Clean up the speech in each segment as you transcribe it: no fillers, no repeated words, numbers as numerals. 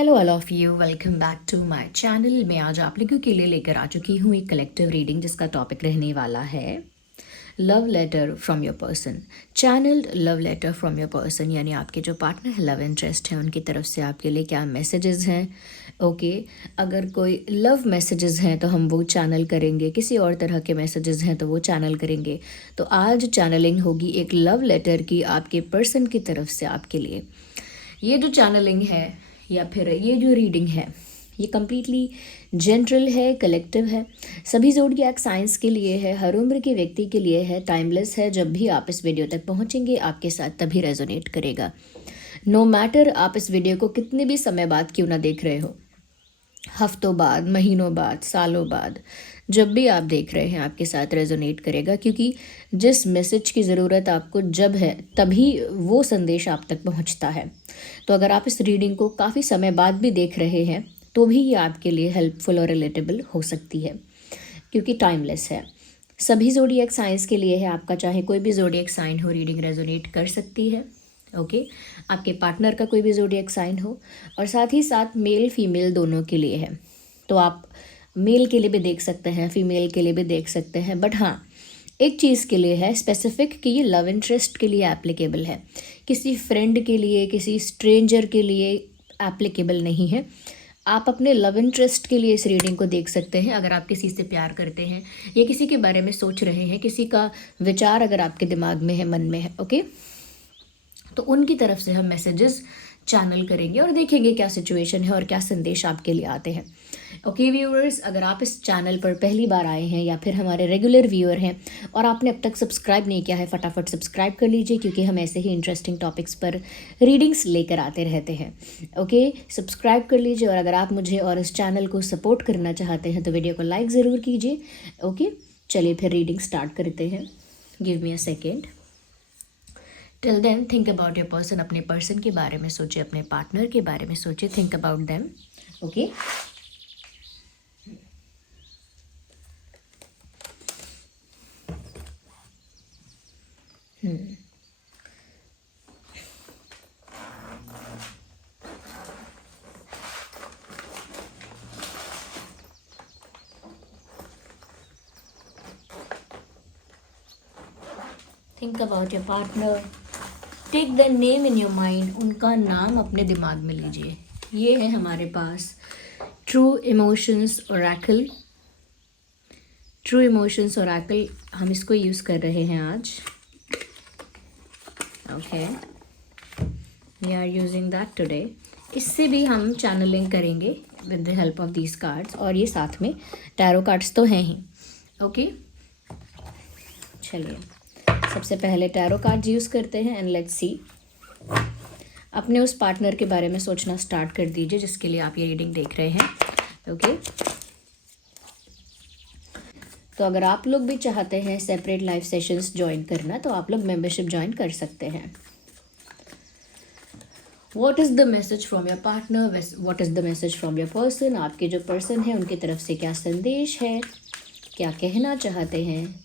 Hello all of you, welcome back to my channel. मैं आज आप लोगों के लिए लेकर आ चुकी हूँ एक कलेक्टिव रीडिंग जिसका टॉपिक रहने वाला है love letter from your person. Channelled love letter from your person, यानी आपके जो पार्टनर है, लव इंटरेस्ट है, उनकी तरफ से आपके लिए क्या मैसेजेस हैं। ओके, अगर कोई लव मैसेजेस हैं तो हम वो चैनल करेंगे, किसी और तरह के मैसेजेस हैं तो वो चैनल करेंगे। तो आज चैनलिंग होगी एक लव लेटर की आपके पर्सन की तरफ से आपके लिए। ये जो चैनलिंग है या फिर ये जो रीडिंग है, ये कम्प्लीटली जनरल है, कलेक्टिव है, सभी ज़ोडिएक साइंस के लिए है, हर उम्र के व्यक्ति के लिए है, टाइमलेस है। जब भी आप इस वीडियो तक पहुंचेंगे आपके साथ तभी रेजोनेट करेगा। नो मैटर आप इस वीडियो को कितने भी समय बाद क्यों ना देख रहे हो, हफ्तों बाद, महीनों बाद, सालों बाद, जब भी आप देख रहे हैं आपके साथ रेजोनेट करेगा, क्योंकि जिस मैसेज की ज़रूरत आपको जब है तभी वो संदेश आप तक पहुंचता है। तो अगर आप इस रीडिंग को काफ़ी समय बाद भी देख रहे हैं तो भी ये आपके लिए हेल्पफुल और रिलेटेबल हो सकती है, क्योंकि टाइमलेस है। सभी ज़ोडिएक साइंस के लिए है, आपका चाहे कोई भी ज़ोडिएक साइन हो, रीडिंग रेजोनेट कर सकती है। ओके, आपके पार्टनर का कोई भी ज़ोडिएक साइन हो, और साथ ही साथ मेल फीमेल दोनों के लिए है। तो आप मेल के लिए भी देख सकते हैं, फीमेल के लिए भी देख सकते हैं, बट हाँ, एक चीज़ के लिए है स्पेसिफिक कि ये लव इंटरेस्ट के लिए एप्लीकेबल है, किसी फ्रेंड के लिए, किसी स्ट्रेंजर के लिए एप्लीकेबल नहीं है। आप अपने लव इंटरेस्ट के लिए इस रीडिंग को देख सकते हैं। अगर आप किसी से प्यार करते हैं या किसी के बारे में सोच रहे हैं, किसी का विचार अगर आपके दिमाग में है, मन में है, ओके, तो उनकी तरफ से हम मैसेजेस चैनल करेंगे और देखेंगे क्या सिचुएशन है और क्या संदेश आपके लिए आते हैं। ओके व्यूअर्स, अगर आप इस चैनल पर पहली बार आए हैं या फिर हमारे रेगुलर व्यूअर हैं और आपने अब तक सब्सक्राइब नहीं किया है, फटाफट सब्सक्राइब कर लीजिए, क्योंकि हम ऐसे ही इंटरेस्टिंग टॉपिक्स पर रीडिंग्स लेकर आते रहते हैं। ओके, सब्सक्राइब कर लीजिए, और अगर आप मुझे और इस चैनल को सपोर्ट करना चाहते हैं तो वीडियो को लाइक ज़रूर कीजिए। ओके, चलिए फिर रीडिंग स्टार्ट करते हैं। Give me a second. Till then think about your person. अपने पर्सन के बारे में सोचिए, अपने पार्टनर के बारे में सोचिए, think about them. Okay, think about your partner. Take the name in your mind. उनका नाम अपने दिमाग में लीजिए। ये है हमारे पास true emotions oracle. True emotions oracle, हम इसको यूज़ कर रहे हैं आज। Okay, we are using that today. इससे भी हम चैनलिंग करेंगे with the help of these cards, और ये साथ में टैरो कार्ड्स तो हैं ही। ओके, चलिए सबसे पहले टैरो कार्ड्स यूज़ करते हैं एंड लेट्स सी। अपने उस पार्टनर के बारे में सोचना स्टार्ट कर दीजिए जिसके लिए आप ये रीडिंग देख रहे हैं। ओके, तो अगर आप लोग भी चाहते हैं सेपरेट लाइव सेशंस ज्वाइन करना तो आप लोग मेंबरशिप ज्वाइन कर सकते हैं। What is the message from your partner, what is the message from your person. आपके जो पर्सन है उनकी तरफ से क्या संदेश है, क्या कहना चाहते हैं।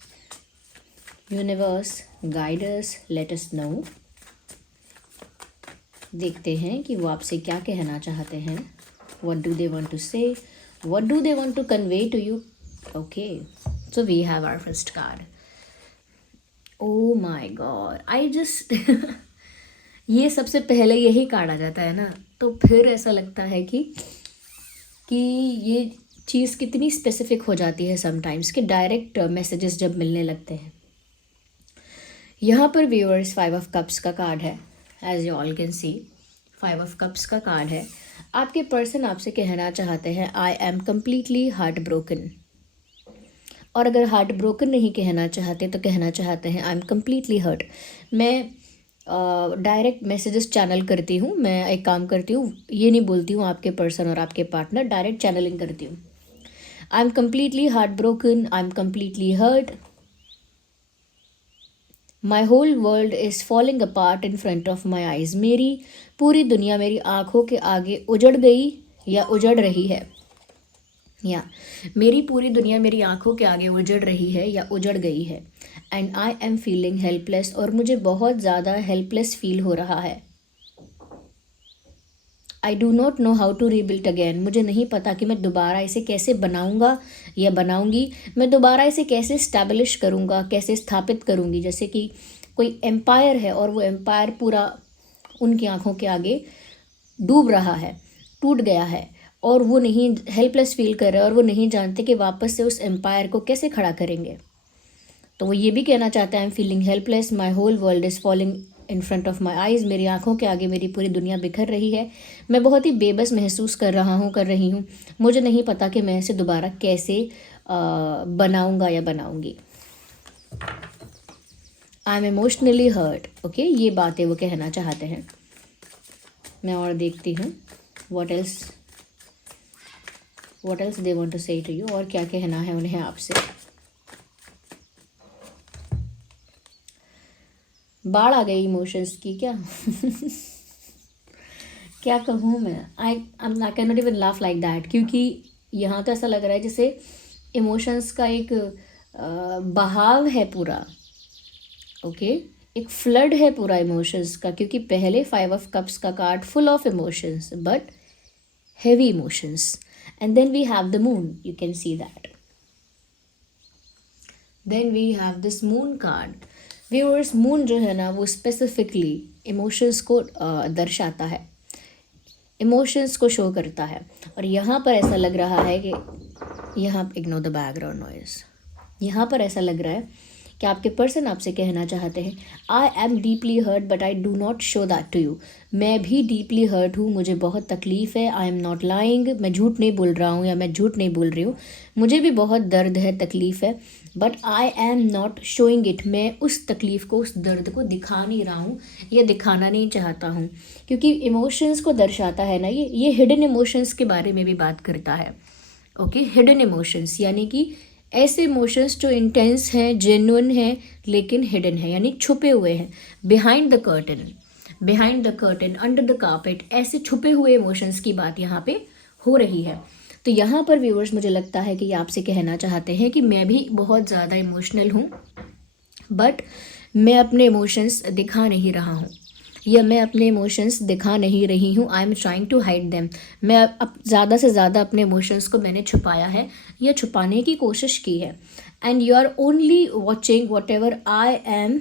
Universe guide us, let us know. देखते हैं कि वो आपसे क्या कहना चाहते हैं। What do they want to say, what do they want to convey to you. Okay, so we have our first card. Oh my god, I just ये सबसे पहले यही कार्ड आ जाता है ना, तो फिर ऐसा लगता है कि ये चीज़ कितनी स्पेसिफिक हो जाती है समटाइम्स, कि डायरेक्ट मैसेजेस जब मिलने लगते हैं। यहाँ पर व्यूअर्स 5 ऑफ कप्स का कार्ड है, as you all can see. 5 of cups का कार्ड है। आपके पर्सन आपसे कहना चाहते हैं I am completely heart broken, और अगर हार्ट ब्रोकन नहीं कहना चाहते तो कहना चाहते हैं आई एम कम्प्लीटली हर्ट। मैं डायरेक्ट मैसेजेस चैनल करती हूँ, मैं एक काम करती हूँ, ये नहीं बोलती हूँ आपके पर्सन और आपके पार्टनर, डायरेक्ट चैनलिंग करती हूँ। I am completely heart broken, I am completely hurt, my whole world is falling apart in front of my eyes. मेरी पूरी दुनिया मेरी आँखों के आगे उजड़ गई या उजड़ रही है, या मेरी पूरी दुनिया मेरी आँखों के आगे उजड़ रही है या उजड़ गई है। And I am feeling helpless, और मुझे बहुत ज़्यादा हेल्पलेस फील हो रहा है। I do not know how to rebuild again, मुझे नहीं पता कि मैं दोबारा इसे कैसे बनाऊंगा या बनाऊंगी, मैं दोबारा इसे कैसे स्टैब्लिश करूंगा, कैसे स्थापित करूंगी। जैसे कि कोई एम्पायर है और वो एम्पायर पूरा उनकी आंखों के आगे डूब रहा है, टूट गया है, और वो नहीं, हेल्पलेस फील कर रहे हैं और वो नहीं जानते कि वापस से उस एम्पायर को कैसे खड़ा करेंगे। तो वो ये भी कहना चाहता है, I am feeling helpless, my whole world is falling in front of my eyes, मेरी आंखों के आगे मेरी पूरी दुनिया बिखर रही है, मैं बहुत ही बेबस महसूस कर रही हूँ, मुझे नहीं पता कि मैं इसे दोबारा कैसे बनाऊँगा या बनाऊँगी। I am emotionally hurt, okay, ये बातें वो कहना चाहते हैं। मैं और देखती हूँ what else they want to say to you, और क्या कहना है उन्हें आपसे। बाढ़ आ गई इमोशंस की क्या क्या कहूँ मैं, I can not even laugh like that, क्योंकि यहाँ तो ऐसा लग रहा है जैसे इमोशंस का एक बहाव है पूरा, ओके, एक फ्लड है पूरा इमोशंस का, क्योंकि पहले 5 ऑफ कप्स का card full of emotions but heavy emotions, and then we have the moon, you can see that, then we have this moon card. viewers, moon जो है ना वो specifically emotions को दर्शाता है, emotions को शो करता है। और यहाँ पर ऐसा लग रहा है कि यहाँ ignore the background noise, यहाँ पर ऐसा लग रहा है कि आपके पर्सन आपसे कहना चाहते हैं, I am deeply hurt but I do not show that to you, मैं भी डीपली हर्ट हूँ, मुझे बहुत तकलीफ़ है, आई एम नॉट लाइंग, मैं झूठ नहीं बोल रहा हूँ या मैं झूठ नहीं बोल रही हूँ, मुझे भी बहुत दर्द है, तकलीफ़ है, but I am not showing it, मैं उस तकलीफ़ को, उस दर्द को दिखा नहीं रहा हूँ या दिखाना नहीं चाहता हूँ, क्योंकि इमोशंस को दर्शाता है ना, ये हिडन इमोशंस के बारे में भी बात करता है, ओके, हिडन इमोशंस यानी कि ऐसे इमोशंस जो इंटेंस हैं, जेन्युइन हैं, लेकिन हिडन है, यानी छुपे हुए हैं, behind the curtain, under the carpet, ऐसे छुपे हुए इमोशंस की बात यहाँ पे हो रही है। तो यहाँ पर व्यूअर्स मुझे लगता है कि ये आपसे कहना चाहते हैं कि मैं भी बहुत ज़्यादा इमोशनल हूँ, बट मैं अपने इमोशंस दिखा नहीं रहा हूँ, या मैं अपने इमोशंस दिखा नहीं रही हूँ, I am trying to hide them, मैं अब ज़्यादा से ज़्यादा अपने इमोशंस को मैंने छुपाया है या छुपाने की कोशिश की है, and you are only watching whatever I am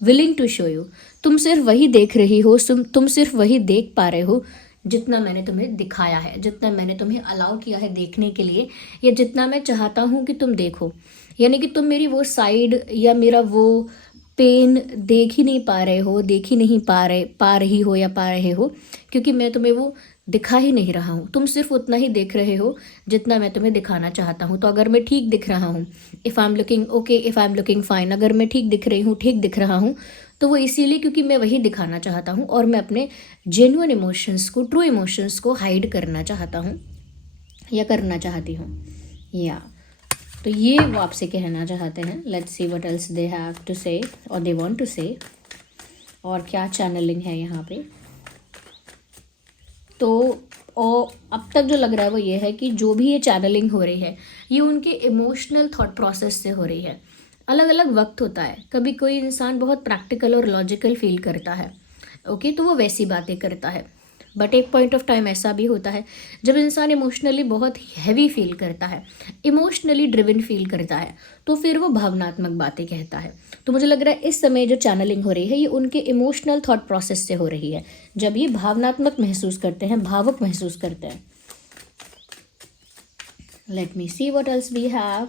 willing to show you, तुम सिर्फ वही देख रही हो, तुम सिर्फ वही देख पा रहे हो जितना मैंने तुम्हें दिखाया है, जितना मैंने तुम्हें अलाउ किया है देखने के लिए, या जितना मैं चाहता हूँ कि तुम देखो, यानी कि तुम मेरी वो साइड या मेरा वो पेन देख ही नहीं पा रहे हो, देख ही नहीं पा रही हो या पा रहे हो, क्योंकि मैं तुम्हें वो दिखा ही नहीं रहा हूँ, तुम सिर्फ उतना ही देख रहे हो जितना मैं तुम्हें दिखाना चाहता हूँ। तो अगर मैं ठीक दिख रहा हूँ, if I am looking okay, if I am looking fine, अगर मैं ठीक दिख रही हूँ, ठीक दिख रहा हूँ, तो वो इसीलिए क्योंकि मैं वही दिखाना चाहता हूँ, और मैं अपने जेन्युइन इमोशंस को, ट्रू इमोशंस को हाइड करना चाहता हूँ या करना चाहती हूँ, या तो ये वो आपसे कहना चाहते हैं। Let's see what else they have to say और दे वांट टू से, और क्या चैनलिंग है यहाँ पे। तो और अब तक जो लग रहा है वो ये है कि जो भी ये चैनलिंग हो रही है ये उनके इमोशनल थॉट प्रोसेस से हो रही है। अलग अलग वक्त होता है, कभी कोई इंसान बहुत प्रैक्टिकल और लॉजिकल फील करता है, ओके, तो वो वैसी बातें करता है, बट एक पॉइंट ऑफ टाइम ऐसा भी होता है जब इंसान इमोशनली बहुत हैवी फील करता है, इमोशनली ड्रिवन फील करता है, तो फिर वो भावनात्मक बातें कहता है। तो मुझे लग रहा है इस समय जो चैनलिंग हो रही है ये उनके इमोशनल थॉट प्रोसेस से हो रही है, जब ये भावनात्मक महसूस करते हैं, भावुक महसूस करते हैं। Let me see what else we have.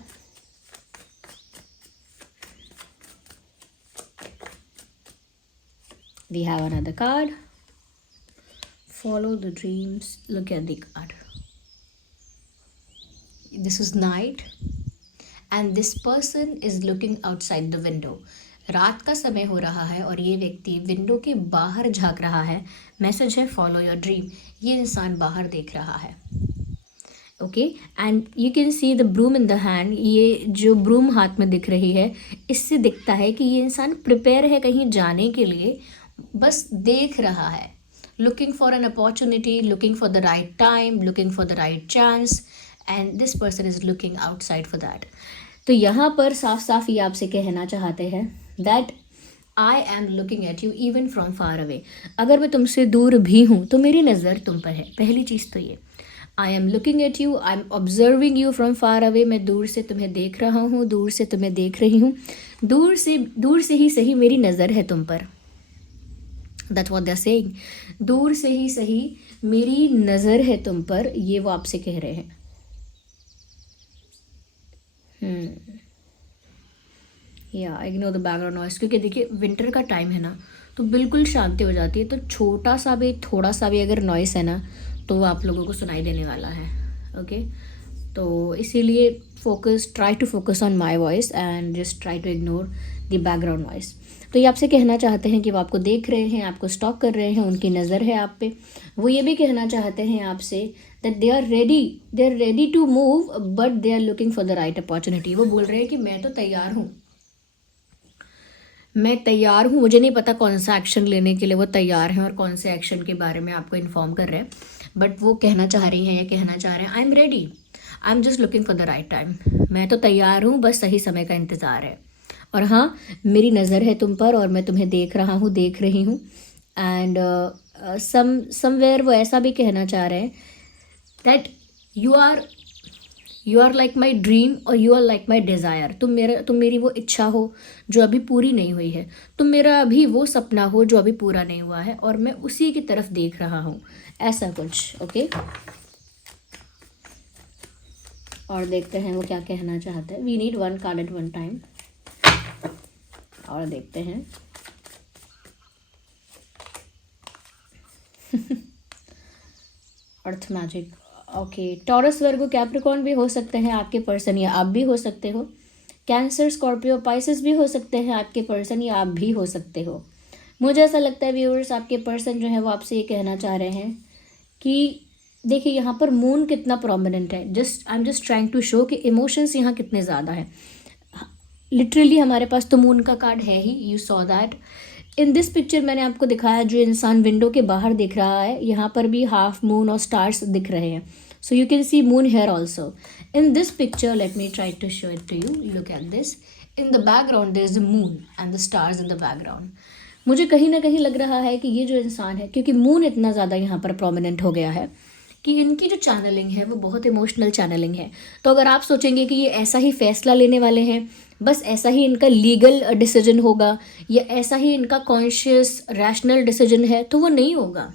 We have another card. Follow the dreams. Look at the card. This is night and this person is looking outside the window. रात का समय हो रहा है और ये व्यक्ति विंडो के बाहर झांक रहा है। मैसेज है फॉलो योर ड्रीम। ये इंसान बाहर देख रहा है, okay, and you can see the broom in the hand. ये जो ब्रूम हाथ में दिख रही है, इससे दिखता है कि ये इंसान प्रिपेयर है कहीं जाने के लिए, बस देख रहा है, looking for an opportunity, looking for the right time, looking for the right chance, and this person is looking outside for that. तो यहाँ पर साफ साफ ये आपसे कहना चाहते हैं that I am looking at you even from far away. अगर मैं तुमसे दूर भी हूँ तो मेरी नज़र तुम पर है। पहली चीज़ तो ये, I am looking at you, I am observing you from far away. मैं दूर से तुम्हें देख रहा हूँ, दूर से तुम्हें देख रही हूँ, दूर से ही सही मेरी नज़र है तुम पर। That's what they are saying. दूर से ही सही मेरी नज़र है तुम पर, ये वो आपसे कह रहे हैं। या इग्नोर द बैकग्राउंड नॉइस, क्योंकि देखिए विंटर का टाइम है ना, तो बिल्कुल शांति हो जाती है। तो छोटा सा भी, थोड़ा सा भी अगर नॉइस है ना, तो वो आप लोगों को सुनाई देने वाला है। ओके, तो इसीलिए try to focus on my voice and just try to ignore the background noise. तो ये आपसे कहना चाहते हैं कि वो आपको देख रहे हैं, आपको स्टॉक कर रहे हैं, उनकी नज़र है आप पे। वो ये भी कहना चाहते हैं आपसे that they are ready to move but they are looking for the right opportunity. वो बोल रहे हैं कि मैं तो तैयार हूँ, मुझे नहीं पता कौन सा एक्शन लेने के लिए वो तैयार हैं और कौन से एक्शन के बारे में आपको इन्फॉर्म कर रहे हैं, बट वो कहना चाह रही हैं या कहना चाह रहे हैं I am ready, I am just looking for the right time. मैं तो तैयार हूँ, बस सही समय का इंतज़ार है। और हाँ, मेरी नज़र है तुम पर और मैं तुम्हें देख रहा हूँ, देख रही हूँ। एंड समवेयर वो ऐसा भी कहना चाह रहे हैं that you are like my dream और you are like my desire. तुम मेरी वो इच्छा हो जो अभी पूरी नहीं हुई है, तुम मेरा अभी वो सपना हो जो अभी पूरा नहीं हुआ है, और मैं उसी की तरफ देख रहा हूँ, ऐसा कुछ। ओके, और देखते हैं वो क्या कहना चाहते हैं। We need one card at one time, और देखते हैं। Earth magic. Okay, Taurus, Virgo, Capricorn भी हो सकते हैं आपके पर्सन, या आप भी हो सकते हो। कैंसर, स्कॉर्पियो, पाइसेस भी हो सकते हैं आपके पर्सन, या आप भी हो सकते हो। मुझे ऐसा लगता है व्यूअर्स, आपके पर्सन जो है वो आपसे ये कहना चाह रहे हैं कि देखिए यहाँ पर मून कितना प्रोमिनेंट है। I am just trying to show कि इमोशंस यहाँ कितने ज़्यादा है। लिटरली हमारे पास तो मून का कार्ड है ही, you saw that in this picture. मैंने आपको दिखाया जो इंसान विंडो के बाहर दिख रहा है, यहाँ पर भी हाफ मून और स्टार्स दिख रहे हैं। So you can see moon here also in this picture. Let me try to show it to you, look at this. In the background there is the moon and the stars in the background. मुझे कहीं ना कहीं लग रहा है कि ये जो इंसान है, क्योंकि मून इतना ज़्यादा यहाँ पर प्रोमिनेंट हो गया है, कि इनकी जो चैनलिंग है वो बहुत इमोशनल चैनलिंग है। तो अगर आप सोचेंगे कि ये ऐसा ही फैसला लेने वाले हैं, बस ऐसा ही इनका लीगल डिसीजन होगा, या ऐसा ही इनका कॉन्शियस रैशनल डिसीजन है, तो वो नहीं होगा।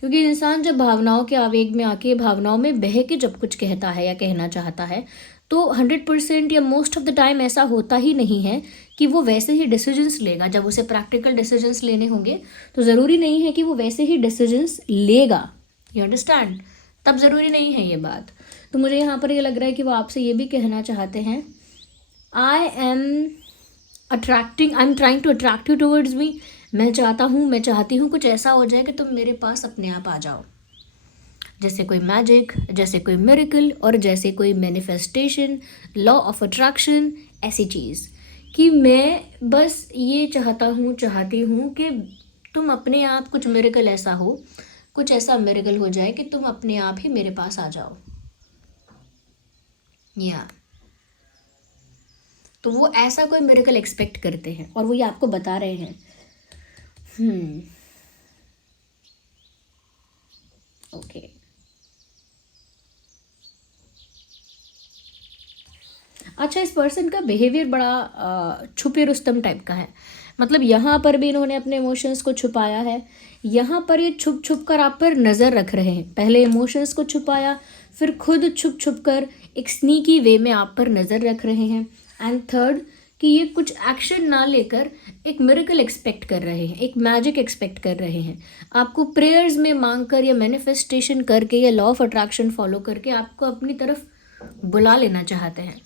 क्योंकि इंसान जब भावनाओं के आवेग में आके, भावनाओं में बह के जब कुछ कहता है या कहना चाहता है, तो 100% या मोस्ट ऑफ द टाइम ऐसा होता ही नहीं है कि वो वैसे ही डिसीजंस लेगा। जब उसे प्रैक्टिकल डिसीजंस लेने होंगे तो ज़रूरी नहीं है कि वो वैसे ही डिसीजंस लेगा, यू अंडरस्टैंड, तब ज़रूरी नहीं है ये बात। तो मुझे यहाँ पर ये लग रहा है कि वो आपसे ये भी कहना चाहते हैं I am trying to attract you towards me. मैं चाहती हूँ कुछ ऐसा हो जाए कि तुम मेरे पास अपने आप आ जाओ, जैसे कोई मैजिक, जैसे कोई मिरेकल, और जैसे कोई मैनिफेस्टेशन, लॉ ऑफ अट्रैक्शन, ऐसी चीज़ कि मैं बस ये चाहती हूँ कि तुम अपने आप, कुछ मिरेकल ऐसा हो, कुछ ऐसा मिरेकल हो जाए कि तुम अपने आप ही मेरे पास आ जाओ। या तो वो ऐसा कोई मिरेकल एक्सपेक्ट करते हैं और वो ये आपको बता रहे हैं। ओके, अच्छा, इस पर्सन का बिहेवियर बड़ा छुपे रुस्तम टाइप का है। मतलब यहाँ पर भी इन्होंने अपने इमोशंस को छुपाया है, यहाँ पर ये छुप छुप कर आप पर नज़र रख रहे हैं। पहले इमोशंस को छुपाया, फिर खुद छुप छुप कर एक स्नीकी वे में आप पर नज़र रख रहे हैं। एंड थर्ड, कि ये कुछ एक्शन ना लेकर एक मिरेकल एक्सपेक्ट कर रहे हैं, एक मैजिक एक्सपेक्ट कर रहे हैं। आपको प्रेयर्स में मांग कर या मैनिफेस्टेशन करके या लॉ ऑफ अट्रैक्शन फॉलो करके आपको अपनी तरफ बुला लेना चाहते हैं।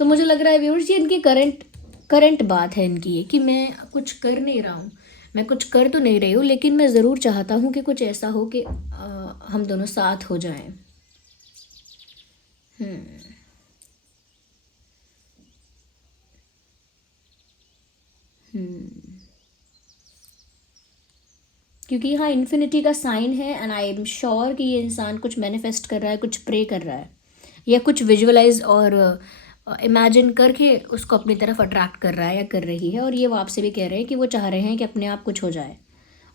तो मुझे लग रहा है व्यूअर्स, ये इनकी करंट बात है इनकी ये, कि मैं कुछ कर नहीं रहा हूँ, मैं कुछ कर तो नहीं रही हूँ, लेकिन मैं ज़रूर चाहता हूँ कि कुछ ऐसा हो कि हम दोनों साथ हो जाएं। क्योंकि यहाँ इन्फिनिटी का साइन है एंड आई एम श्योर कि ये इंसान कुछ मैनिफेस्ट कर रहा है, कुछ प्रे कर रहा है, या कुछ विजुअलाइज और इमेजिन करके उसको अपनी तरफ अट्रैक्ट कर रहा है या कर रही है, और ये वो आपसे भी कह रहे हैं कि वो चाह रहे हैं कि अपने आप कुछ हो जाए।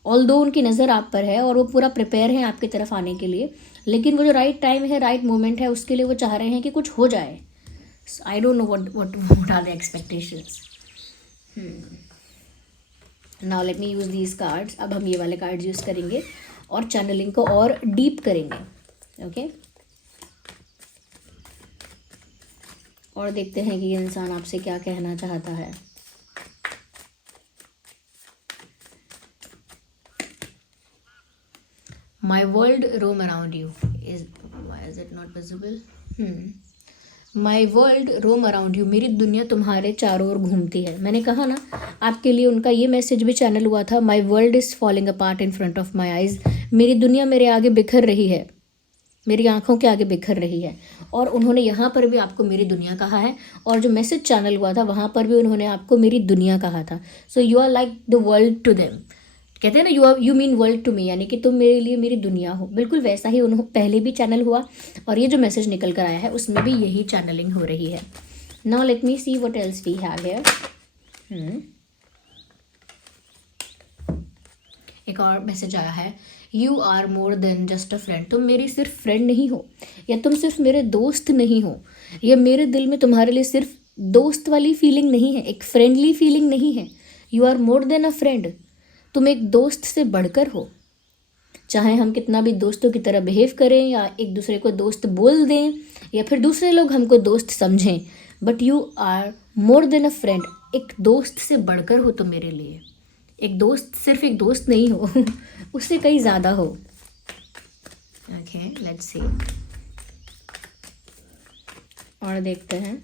ऑल्दो उनकी नज़र आप पर है और वो पूरा प्रिपेयर है आपकी तरफ आने के लिए, लेकिन वो जो राइट टाइम है, राइट मोमेंट है, उसके लिए वो चाह रहे हैं कि कुछ हो जाए। I don't know what are the expectations. Now let me use these cards. अब हम ये वाले कार्ड्स यूज़ करेंगे और चैनलिंग को और डीप करेंगे। ओके और देखते हैं कि ये इंसान आपसे क्या कहना चाहता है। My world roam around you is, why is it not visible? My world roam around you, मेरी दुनिया तुम्हारे चारों ओर घूमती है। मैंने कहा ना, आपके लिए उनका ये मैसेज भी चैनल हुआ था, My world is falling apart in front of my eyes। मेरी दुनिया मेरे आगे बिखर रही है, मेरी आंखों के आगे बिखर रही है। और उन्होंने यहाँ पर भी आपको मेरी दुनिया कहा है, और जो मैसेज चैनल हुआ था वहाँ पर भी उन्होंने आपको मेरी दुनिया कहा था। So you are like the world to them. कहते हैं ना, you mean world to me, यानी कि तुम मेरे लिए मेरी दुनिया हो। बिल्कुल वैसा ही उन्होंने पहले भी चैनल हुआ, और ये जो मैसेज निकल कर आया है उसमें भी यही चैनलिंग हो रही है। Now let me see what else we have here. एक और मैसेज आया है, you are more than just a friend. तुम मेरी सिर्फ फ्रेंड नहीं हो, या तुम सिर्फ मेरे दोस्त नहीं हो, या मेरे दिल में तुम्हारे लिए सिर्फ दोस्त वाली फीलिंग नहीं है, एक फ्रेंडली फीलिंग नहीं है। You are more than a friend. तुम एक दोस्त से बढ़कर हो। चाहे हम कितना भी दोस्तों की तरह बिहेव करें, या एक दूसरे को दोस्त बोल दें, या फिर दूसरे लोग हमको दोस्त समझें, but you are more than a friend. एक दोस्त से बढ़कर हो तुम मेरे लिए। एक दोस्त सिर्फ एक दोस्त नहीं हो, उससे कहीं ज़्यादा हो। ओके लेट्स सी, और देखते हैं।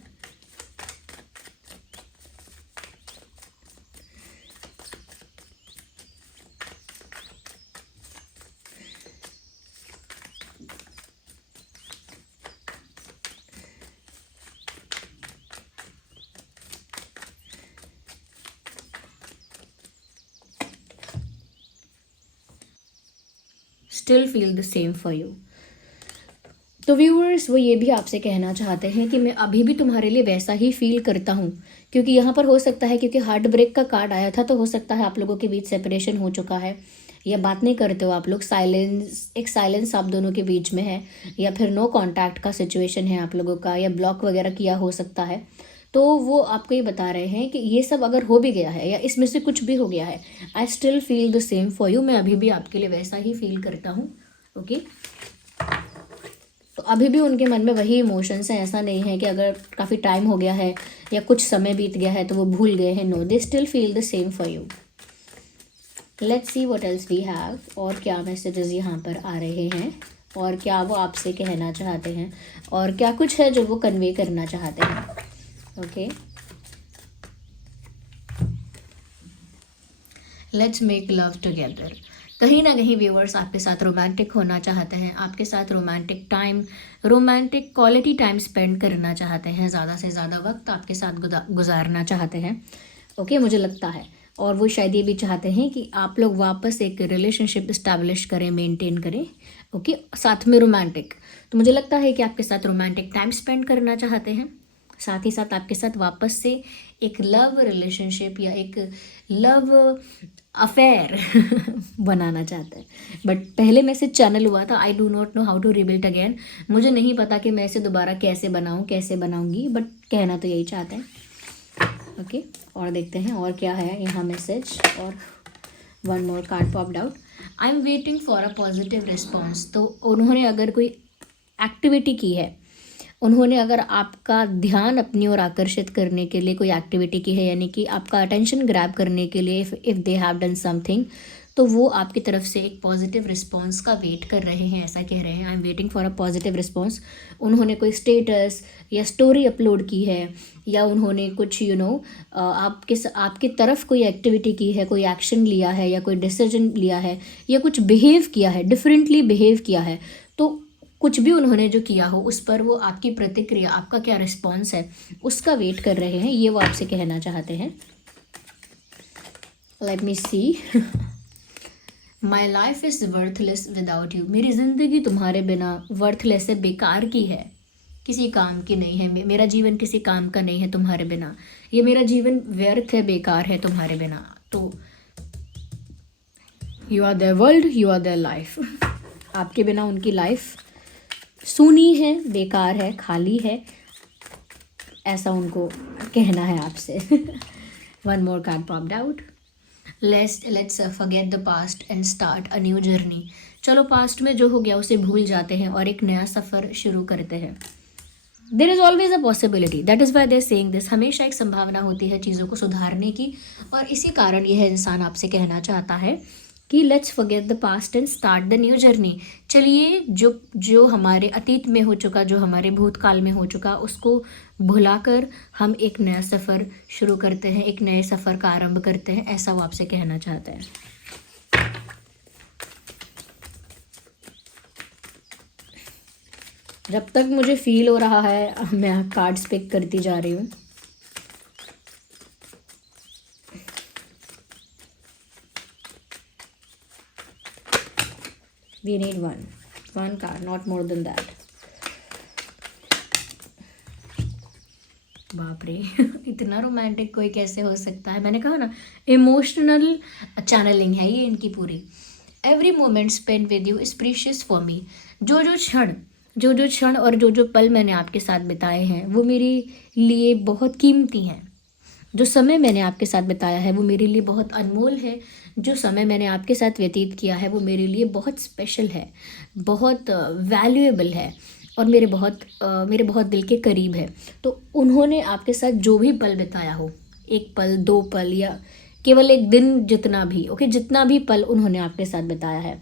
Still feel the same for you. तो व्यूअर्स, वो ये भी आपसे कहना चाहते हैं कि मैं अभी भी तुम्हारे लिए वैसा ही फील करता हूँ, क्योंकि यहाँ पर हो सकता है, क्योंकि हार्ट ब्रेक का कार्ड आया था, तो हो सकता है आप लोगों के बीच सेपरेशन हो चुका है, या बात नहीं करते हो आप लोग, एक साइलेंस आप दोनों के बीच में है, या फिर नो कांटेक्ट का सिचुएशन है आप लोगों का, या ब्लॉक वगैरह किया हो सकता है। तो वो आपको ये बता रहे हैं कि ये सब अगर हो भी गया है, या इसमें से कुछ भी हो गया है, I still feel the same for you. मैं अभी भी आपके लिए वैसा ही फील करता हूँ। ओके तो अभी भी उनके मन में वही इमोशंस हैं। ऐसा नहीं है कि अगर काफ़ी टाइम हो गया है या कुछ समय बीत गया है तो वो भूल गए हैं। No, they still feel the same for you. Let's see what else we have, और क्या मैसेजेस यहाँ पर आ रहे हैं, और क्या वो आपसे कहना चाहते हैं, और क्या कुछ है जो वो कन्वे करना चाहते हैं। Okay let's make love together. कहीं ना कहीं व्यूअर्स आपके साथ रोमांटिक होना चाहते हैं, आपके साथ रोमांटिक क्वालिटी टाइम स्पेंड करना चाहते हैं, ज़्यादा से ज़्यादा वक्त आपके साथ गुजारना चाहते हैं। ओके मुझे लगता है, और वो शायद ये भी चाहते हैं कि आप लोग वापस एक रिलेशनशिप इस्टेब्लिश करें, मेंटेन करें। ओके साथ में रोमांटिक, तो मुझे लगता है कि आपके साथ रोमांटिक टाइम स्पेंड करना चाहते हैं, साथ ही साथ आपके साथ वापस से एक लव रिलेशनशिप या एक लव अफेयर बनाना चाहते हैं। बट पहले मैसेज चैनल हुआ था, I do not know how to rebuild again. मुझे नहीं पता कि मैं इसे दोबारा कैसे बनाऊंगी, बट कहना तो यही चाहते हैं। ओके और देखते हैं और क्या है यहाँ मैसेज। और one more card popped out, I am waiting for a positive response. तो उन्होंने अगर कोई एक्टिविटी की है, उन्होंने अगर आपका ध्यान अपनी ओर आकर्षित करने के लिए कोई एक्टिविटी की है, यानी कि आपका अटेंशन ग्रैब करने के लिए, if they have done something, तो वो आपकी तरफ से एक पॉजिटिव रिस्पांस का वेट कर रहे हैं, ऐसा कह रहे हैं। I am waiting for a positive response. उन्होंने कोई स्टेटस या स्टोरी अपलोड की है, या उन्होंने कुछ आपकी तरफ कोई एक्टिविटी की है, कोई एक्शन लिया है, या कोई डिसीजन लिया है, या कुछ बिहेव किया है, डिफरेंटली बिहेव किया है। तो कुछ भी उन्होंने जो किया हो उस पर वो आपकी प्रतिक्रिया, आपका क्या रिस्पॉन्स है, उसका वेट कर रहे हैं। ये वो आपसे कहना चाहते हैं। Let me see, my life is worthless without you. मेरी ज़िंदगी तुम्हारे बिना वर्थलेस है, बेकार की है। किसी काम की नहीं है, मेरा जीवन किसी काम का नहीं है तुम्हारे बिना, ये मेरा जीवन व्यर्थ है, बेकार है तुम्हारे बिना। तो you are their world, you are their life. आपके बिना उनकी लाइफ सूनी है, बेकार है, खाली है, ऐसा उनको कहना है आपसे। One more card popped out. Let's forget the past and start a new journey. चलो पास्ट में जो हो गया उसे भूल जाते हैं और एक नया सफ़र शुरू करते हैं। There is always a possibility, that is why they saying this. हमेशा एक संभावना होती है चीज़ों को सुधारने की, और इसी कारण यह इंसान आपसे कहना चाहता है कि let's forget the past and start the new journey. चलिए जो जो हमारे अतीत में हो चुका, जो हमारे भूतकाल में हो चुका, उसको भुलाकर हम एक नया सफ़र शुरू करते हैं, एक नए सफ़र का आरंभ करते हैं, ऐसा वो आपसे कहना चाहते हैं। जब तक मुझे फील हो रहा है मैं कार्ड्स पिक करती जा रही हूँ। We need one card, not more than that. बाप रे, इतना रोमांटिक कोई कैसे हो सकता है। मैंने कहा ना, इमोशनल चैनलिंग है ये इनकी पूरी। Every moment spend with you is precious for me. जो जो क्षण और जो पल मैंने आपके साथ बिताए हैं वो मेरे लिए बहुत कीमती हैं। जो समय मैंने आपके साथ बिताया है वो मेरे लिए बहुत अनमोल है। जो समय मैंने आपके साथ व्यतीत किया है वो मेरे लिए बहुत स्पेशल है, बहुत वैल्यूएबल है, और मेरे बहुत दिल के करीब है। तो उन्होंने आपके साथ जो भी पल बिताया हो, एक पल, दो पल, या केवल एक दिन, जितना भी जितना भी पल उन्होंने आपके साथ बिताया है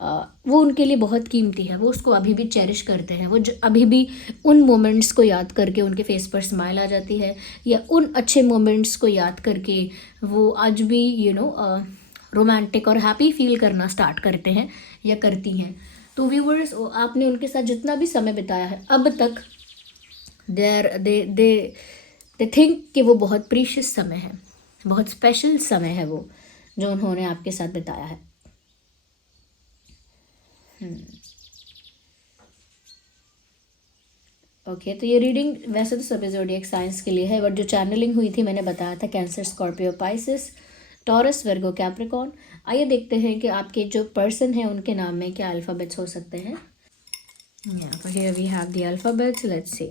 वो उनके लिए बहुत कीमती है। वो उसको अभी भी चेरिश करते हैं। वो अभी भी उन मोमेंट्स को याद करके उनके फेस पर स्माइल आ जाती है, या उन अच्छे मोमेंट्स को याद करके वो आज भी रोमांटिक और हैप्पी फील करना स्टार्ट करते हैं या करती हैं। तो व्यूवर्स, आपने उनके साथ जितना भी समय बिताया है अब तक, दे थिंक कि वो बहुत प्रीशियस समय है, बहुत स्पेशल समय है वो जो उन्होंने आपके साथ बिताया है। ओके, तो ये रीडिंग वैसे तो सभी ज़ोडिएक साइंस के लिए है, बट जो चैनलिंग हुई थी मैंने बताया था cancer, Scorpio, Pisces, taurus, Virgo, Capricorn. आइए देखते हैं कि आपके जो पर्सन है उनके नाम में क्या अल्फ़ाबेट्स हो सकते हैं। तो here we have the alphabets, let's see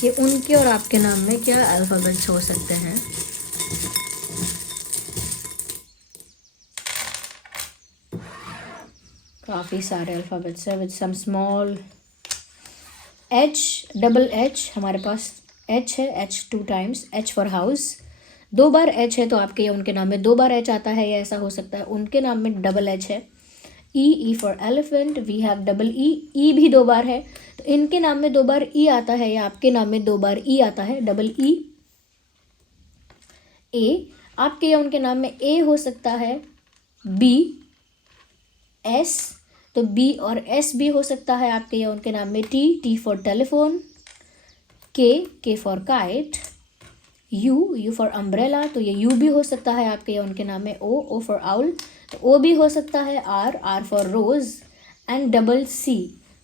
कि उनके और आपके नाम में क्या अल्फ़ाबेट्स हो सकते हैं। काफ़ी सारे अल्फ़ाबेट्स है with some small H, double H, हमारे पास H है, H 2 times, H for house, 2 बार H है, तो आपके या उनके नाम में 2 बार H आता है, या ऐसा हो सकता है उनके नाम में डबल H है। E for elephant, we have double E भी 2 बार है, तो इनके नाम में 2 बार E आता है, या आपके नाम में 2 बार E आता है, डबल E। A, आपके या उनके नाम में A हो सकता है, B, S, तो B और S भी हो सकता है आपके या उनके नाम में। T for telephone, K for kite, U for umbrella, तो ये U भी हो सकता है आपके या उनके नाम में। O फॉर आउल, तो O भी हो सकता है। R for rose, and double C,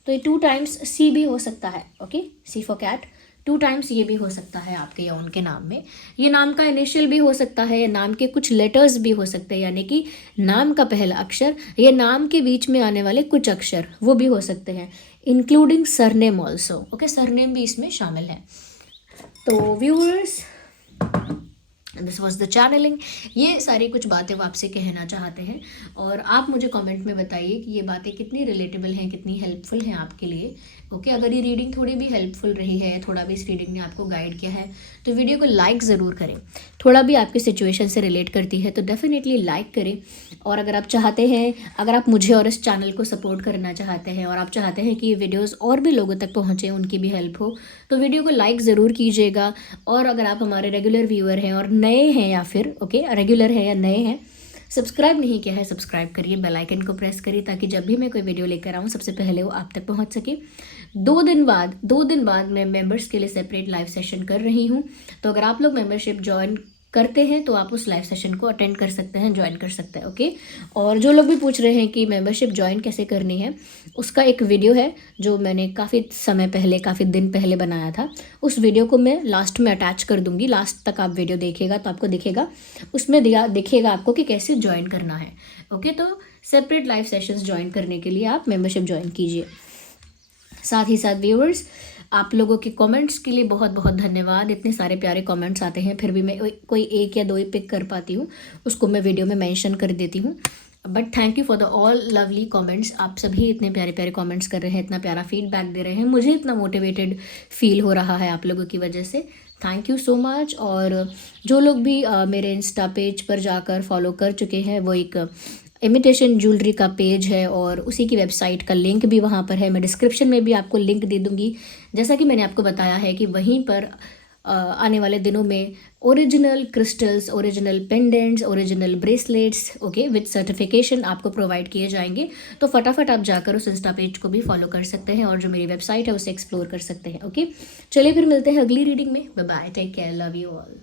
तो ये 2 टाइम्स C भी हो सकता है। Okay, C for cat, 2 times ये भी हो सकता है आपके या उनके नाम में। ये नाम का इनिशियल भी हो सकता है, या नाम के कुछ लेटर्स भी हो सकते हैं, यानी कि नाम का पहला अक्षर या नाम के बीच में आने वाले कुछ अक्षर वो भी हो सकते हैं, including surname also. Okay, surname भी इसमें शामिल है। तो viewers, this was the channeling. ये सारी कुछ बातें वो आपसे कहना चाहते हैं, और आप मुझे कमेंट में बताइए कि ये बातें कितनी रिलेटेबल हैं, कितनी हेल्पफुल हैं आपके लिए। ओके, अगर ये रीडिंग थोड़ी भी हेल्पफुल रही है, थोड़ा भी इस रीडिंग ने आपको गाइड किया है, तो वीडियो को लाइक ज़रूर करें। थोड़ा भी आपकी सिचुएशन से रिलेट करती है तो डेफिनेटली लाइक करें। और अगर आप चाहते हैं, अगर आप मुझे और इस चैनल को सपोर्ट करना चाहते हैं, और आप चाहते हैं कि ये वीडियोज़ और भी लोगों तक पहुँचें, उनकी भी हेल्प हो, तो वीडियो को लाइक ज़रूर कीजिएगा। और अगर आप हमारे रेगुलर व्यूअर हैं और नए हैं, या फिर रेगुलर है या नए हैं, सब्सक्राइब नहीं किया है, सब्सक्राइब करिए, बेल आइकन को प्रेस करिए, ताकि जब भी मैं कोई वीडियो लेकर आऊँ सबसे पहले वो आप तक पहुँच सके। 2 दिन बाद मैं मेंबर्स के लिए सेपरेट लाइव सेशन कर रही हूँ, तो अगर आप लोग मेंबरशिप ज्वाइन करते हैं तो आप उस लाइव सेशन को अटेंड कर सकते हैं, ज्वाइन कर सकते हैं। ओके, और जो लोग भी पूछ रहे हैं कि मेंबरशिप ज्वाइन कैसे करनी है, उसका एक वीडियो है जो मैंने काफ़ी समय पहले, काफ़ी दिन पहले बनाया था। उस वीडियो को मैं लास्ट में अटैच कर दूंगी, लास्ट तक आप वीडियो देखिएगा तो आपको दिखेगा, उसमें दिखेगा आपको कि कैसे ज्वाइन करना है। ओके, तो सेपरेट लाइव सेशंस ज्वाइन करने के लिए आप मेंबरशिप ज्वाइन कीजिए। साथ ही साथ व्यूअर्स, आप लोगों के कमेंट्स के लिए बहुत बहुत धन्यवाद। इतने सारे प्यारे कमेंट्स आते हैं, फिर भी मैं कोई एक या दो ही पिक कर पाती हूँ, उसको मैं वीडियो में मेंशन कर देती हूँ। But thank you for the all lovely comments. आप सभी इतने प्यारे प्यारे कमेंट्स कर रहे हैं, इतना प्यारा फीडबैक दे रहे हैं, मुझे इतना मोटिवेटेड फील हो रहा है आप लोगों की वजह से। Thank you so much. और जो लोग भी मेरे इंस्टा पेज पर जाकर फॉलो कर चुके हैं, वो एक इमिटेशन ज्वेलरी का पेज है और उसी की वेबसाइट का लिंक भी वहाँ पर है। मैं डिस्क्रिप्शन में भी आपको लिंक दे दूँगी। जैसा कि मैंने आपको बताया है कि वहीं पर आने वाले दिनों में original crystals, original pendants, original bracelets, okay, with certification आपको प्रोवाइड किए जाएंगे। तो फटाफट आप जाकर उस इंस्टा पेज को भी फॉलो कर सकते हैं और जो मेरी वेबसाइट है उसे एक्सप्लोर कर सकते हैं। ओके, चलिए फिर मिलते हैं अगली रीडिंग में। Bye bye, take care, love you all.